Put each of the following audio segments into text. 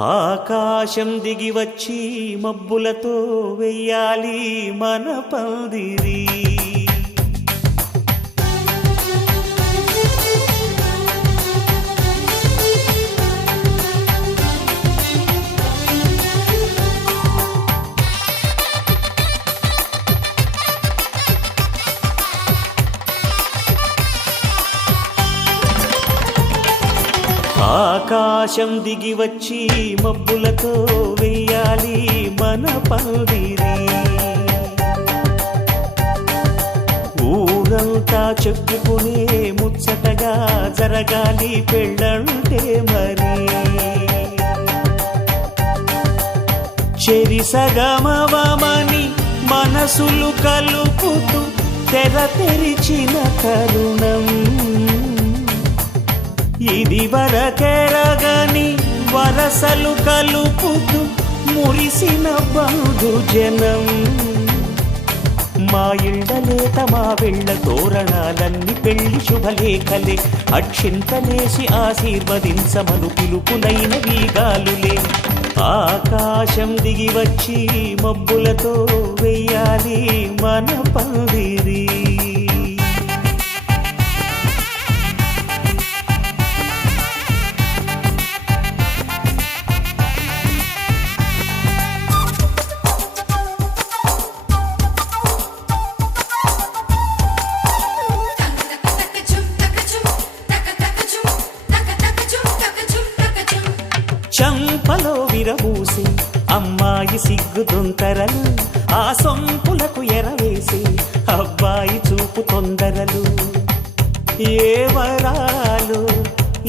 ఆకాశం దిగి వచ్చి మబ్బులతో వెయ్యాలి మన పందిరి. ఆకాశం దిగి వచ్చి మబ్బులతో వెయ్యాలి మన పందిరి. ఊరంతా చెప్పుకునే ముచ్చటగా జరగాలి పెళ్ళంటే మరి. చెరిసగమవమని మనసులు కలుపుతూ తెర తెరిచిన తరుణం. ఇది వరకెరగని వరసలు కలుపుతూ మురిసిన బంధుజనం. మా ఇళ్ళలేత మా వెళ్ళ తోరణాలన్నీ పెళ్లి శుభలేఖలే. అక్షింతలేసి ఆశీర్వదించమను పిలుపులైన వీగాలులే. ఆకాశం దిగి వచ్చి మబ్బులతో వెయ్యాలి మన పందిరి. చంపలో విరబూసి అమ్మాయి సిగ్గుదొంతరలు. ఆ సొంపులకు ఎరవేసి అబ్బాయి చూపు తొందరలు. ఏ వరాలు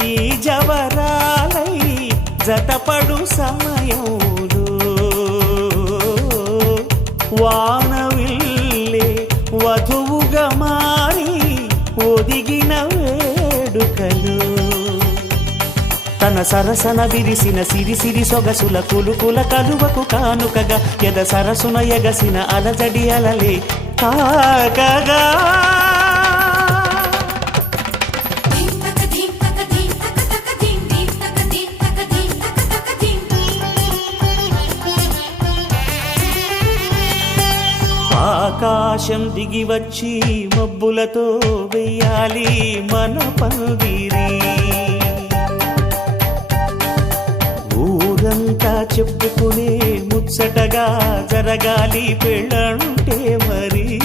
ఈ జవరాలై జతపడు సమయంలో. వానవిల్లే వధువుగా మారి ఒదిగిన వేడుకలు. తన సరసన విరిసిన సిరిసిరి సొగసుల కులుకుల కలువకు కానుకగా ఎద సరసున ఎగసిన అలజడి అలలే తాకగా. ఆకాశం దిగి వచ్చి మబ్బులతో వెయ్యాలి మన పందిరి. ఊరంతా చెప్పుకునే ముచ్చటగా జరగాలి పెళ్ళంటే మరి.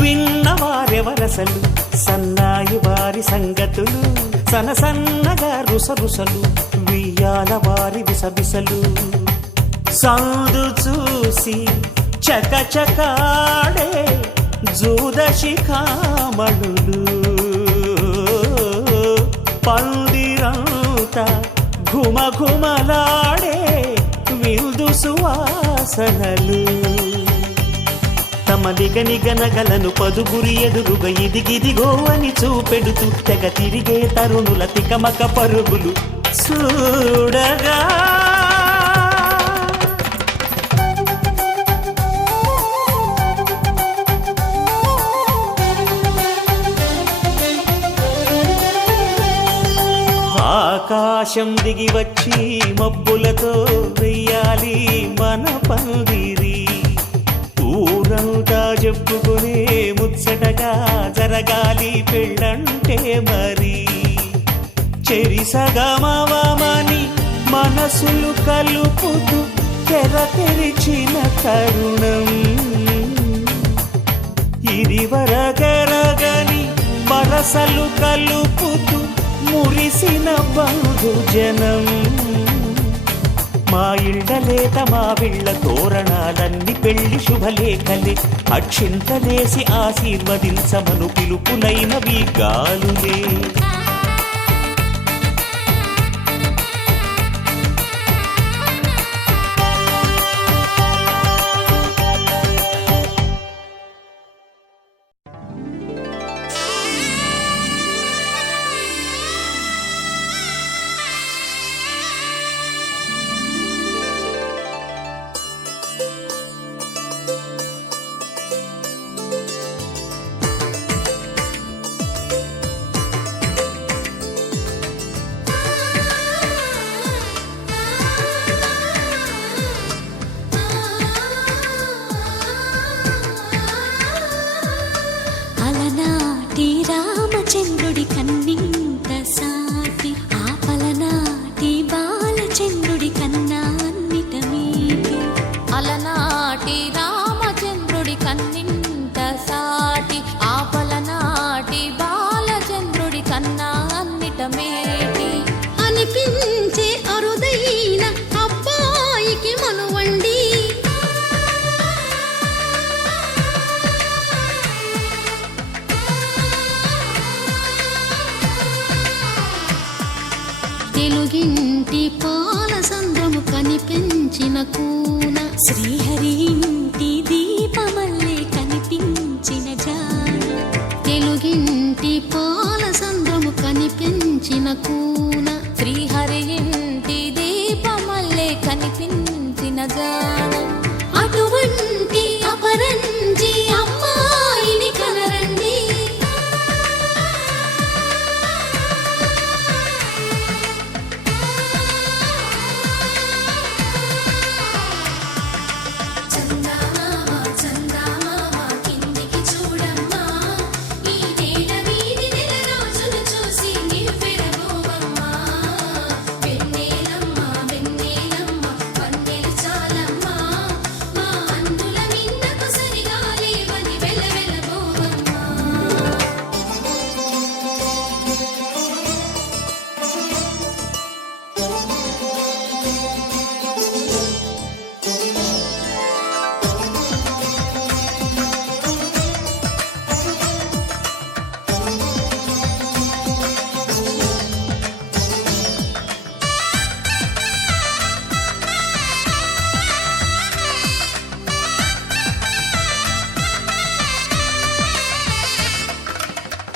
విన్నవారెవరసలు సన్నాయి వారి సంగతులు. సనసన్నగా రుసరుసలు వియ్యాల వారి విసబిసలు. సందు చూసి చకచకాడే జూదశిఖామణులు. పందిరంతా ఘుమఘుమలాడే విందు సువాసనలు. తమ నిగనిగనగలను పదుగురి ఎదురుగా ఇదిగిదిగో అని చూపెడుతూ తెగ తిరిగే తరుణుల తికమక పరుగులు చూడగా. ఆకాశం దిగి వచ్చి మబ్బులతో వెయ్యాలి మన పందిరి. ఊరంతా చెప్పుకునే ముచ్చటగా జరగాలి పెళ్ళంటే మరి. చెరిసగమవమని మనసులు కలుపుతూ తెర తెరిచిన తరుణం. ఇది వరకెరగని వరసలు కలుపుతూ మురిసిన బంధుజనం. మా ఇళ్ళలేత మా వీళ్ళ తోరణాలన్నీ పెళ్లి శుభలేఖలే. అక్షింతలేసి ఆశీర్వదించమను పిలుపులైన వీగాలులే. రామచంద్రుడి కన్నా అన్నిట మీటి అలనాటి రామచంద్రుడి కన్నింట సాటి ఆపలనాటి బాలచంద్రుడి కన్నా అన్నిట మేటి అనిపించే అరుదైన అబ్బాయికి మనువండి తెలుగింటి పాలసంద్రము కనిపించిన కూన శ్రీహరి ఇంటి దీపమల్లే కనిపించిన జాన తెలుగింటి పాలసంద్రము కనిపించిన కూన శ్రీహరి ఇంటి దీపమల్లే కనిపించిన జాన అటువంటి అపరంజి అమ్మాయిని కనరండి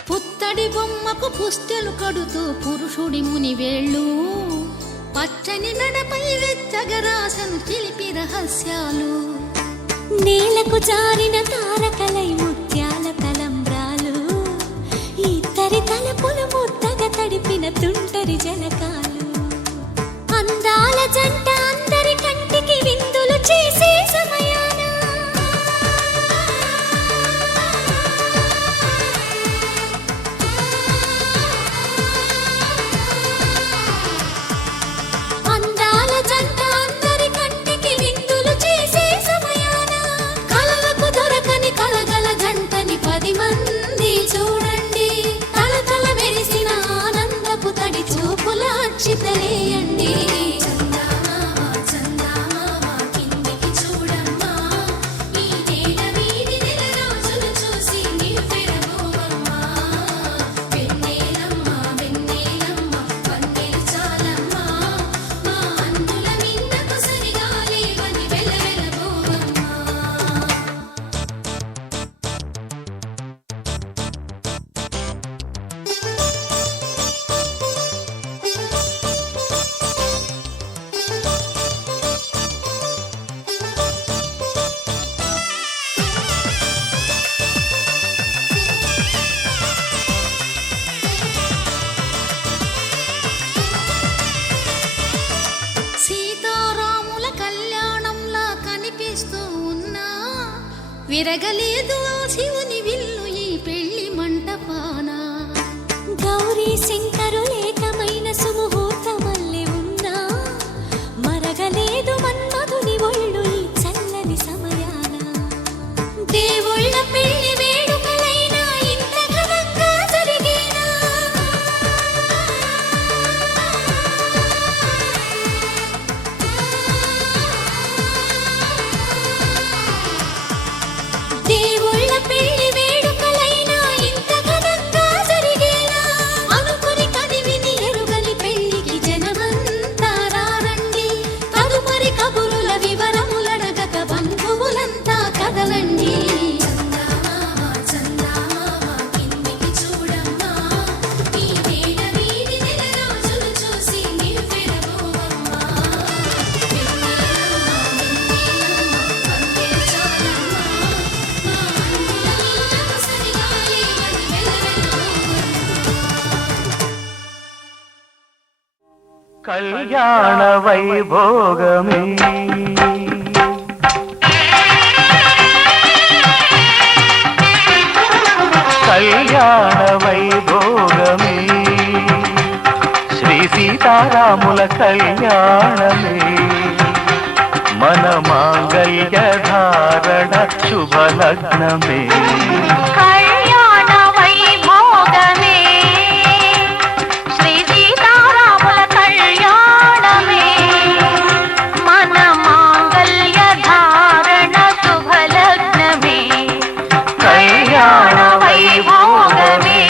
పుత్తడి బొమ్మకు పుస్తెలు కడుతూ పురుషుడి ముని వేళ్ళు పచ్చని నడపై వెచ్చగరాసను చిలిపి రహస్యాలు నేలకు జారిన తారకలై ముత్యాల తలంబ్రాలు ఇద్దరి తలపులు ముద్దగా తడిపిన తుంటరి జలకాలు అందాల జంట అందరి కంటికి విందులు చేసే సమయాన అందాల జంట అందరి కంటికి విందులు చేసే సమయాన కలలకు దొరకని కలగల జంటని 10 మంది చూడండి తలతల మెరిసిన ఆనందపు తడి చూపుల అక్షితలేయండి సీతారాముల కళ్యాణంలా కనిపిస్తూ ఉన్నా విరగలేదు ఆ శివుని విల్లు ఈ పెళ్లి మంటపాన గౌరీ శంకరులేకమైన సుముహూర్తమల్లె ఉన్నా మరగలేదు మన్మధుని ఒళ్ళు ఈ చల్లని సమయాన దేవుళ్ళ పెళ్లి వేడుకలైనా ఇంత ఘనంగా జరిగేనా దేవుళ్ళ పెళ్లి వేడుకలైనా ఇంత ఘనంగా జరిగేలా అనుకుని కదివిని ఎరుగని పెళ్లికి జనమంతా రారండి తదుపరి కబురుల వివరములడగక బంధువులంతా కదలండి కళ్యాణ వైభోగమే కళ్యాణ వైభోగమే శ్రీ సీతారాముల కళ్యాణమే మన మాంగళ్య ధారణ శుభలగ్నమే కళ్యాణ వైభోగమే శ్రీ సీతారాముల కళ్యాణమే మన మాంగళ్య ధారణ శుభలగ్నమే కళ్యాణ వైభోగమే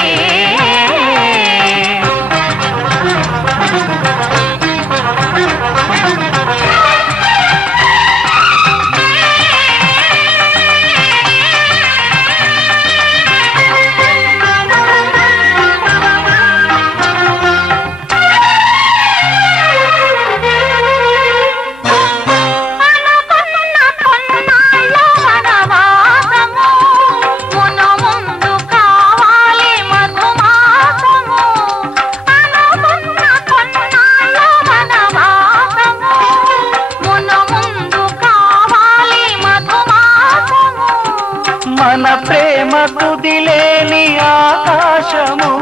మన ప్రేమ కుదిలేని ఆకాశము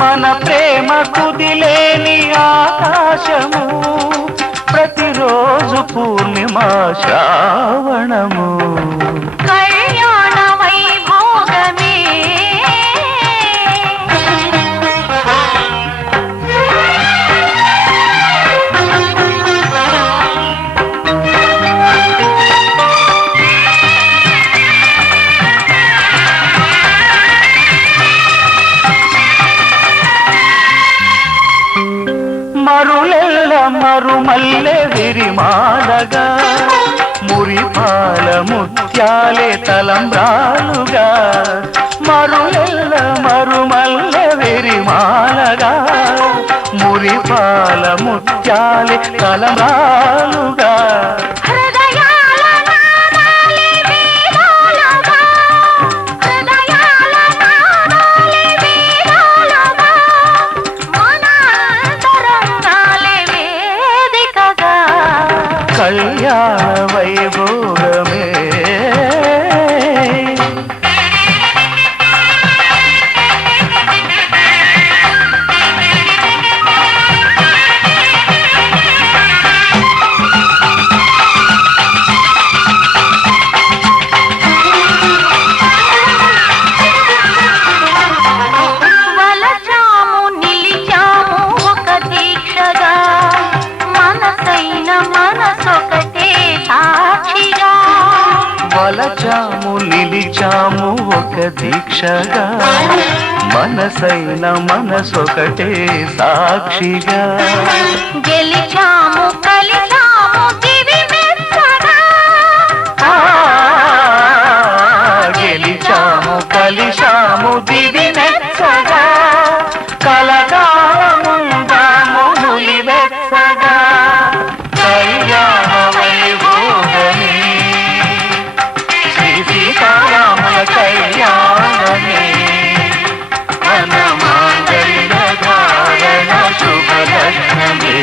మన ప్రేమ కుదిలేని ఆకాశము ప్రతిరోజు పూర్ణిమ శ్రావణము కళ్యాణ వైభోగమే మరులెల్ల మరుమల్లె విరిమాలగా మురిపాల ముత్యాలే తలంబ్రాలుగా మరులెల్ల మరుమల్లె విరిమాలగా మురిపాల ముత్యాలే తలంబ్రాలుగా హృదయాల నాదాలే వేదాలుగా హృదయాల నాదాలే వేదాలుగా మన అంతరంగాలే వేదికగా కళ్యాణ వైభోగమే వలచాము నిలిచాము ఒక దీక్షగా మనసైన మనసొకటే సాక్షిగా వలచాము నిలిచాము ఒక దీక్షగా మనసైన మనసొకటే సాక్షిగా గెలిచాము కలిసాము దివి మెచ్చగా ఆ, గెలిచాము కలిశాము దివి మెచ్చగా కలగాముందాము నులి వెచ్చగా కళ్యాణ వైభోగమే శ్రీ సీతారాముల కళ్యాణమే మన మాంగళ్య ధారణ శుభలగ్నమే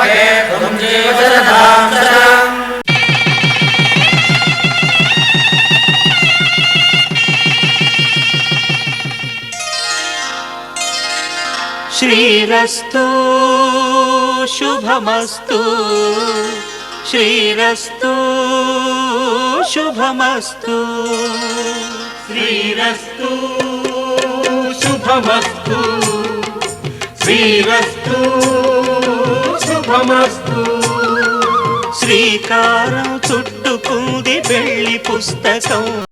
త్రయంబకే త్వం జీవ శరదాం శతం. శ్రీరస్తు శుభమస్తు శ్రీరస్తు శుభమస్తు శ్రీరస్తు శుభమస్తు శ్రీరస్తు శుభమస్తు. శ్రీకారం చుట్టుకుంది పెళ్లి పుస్తకం.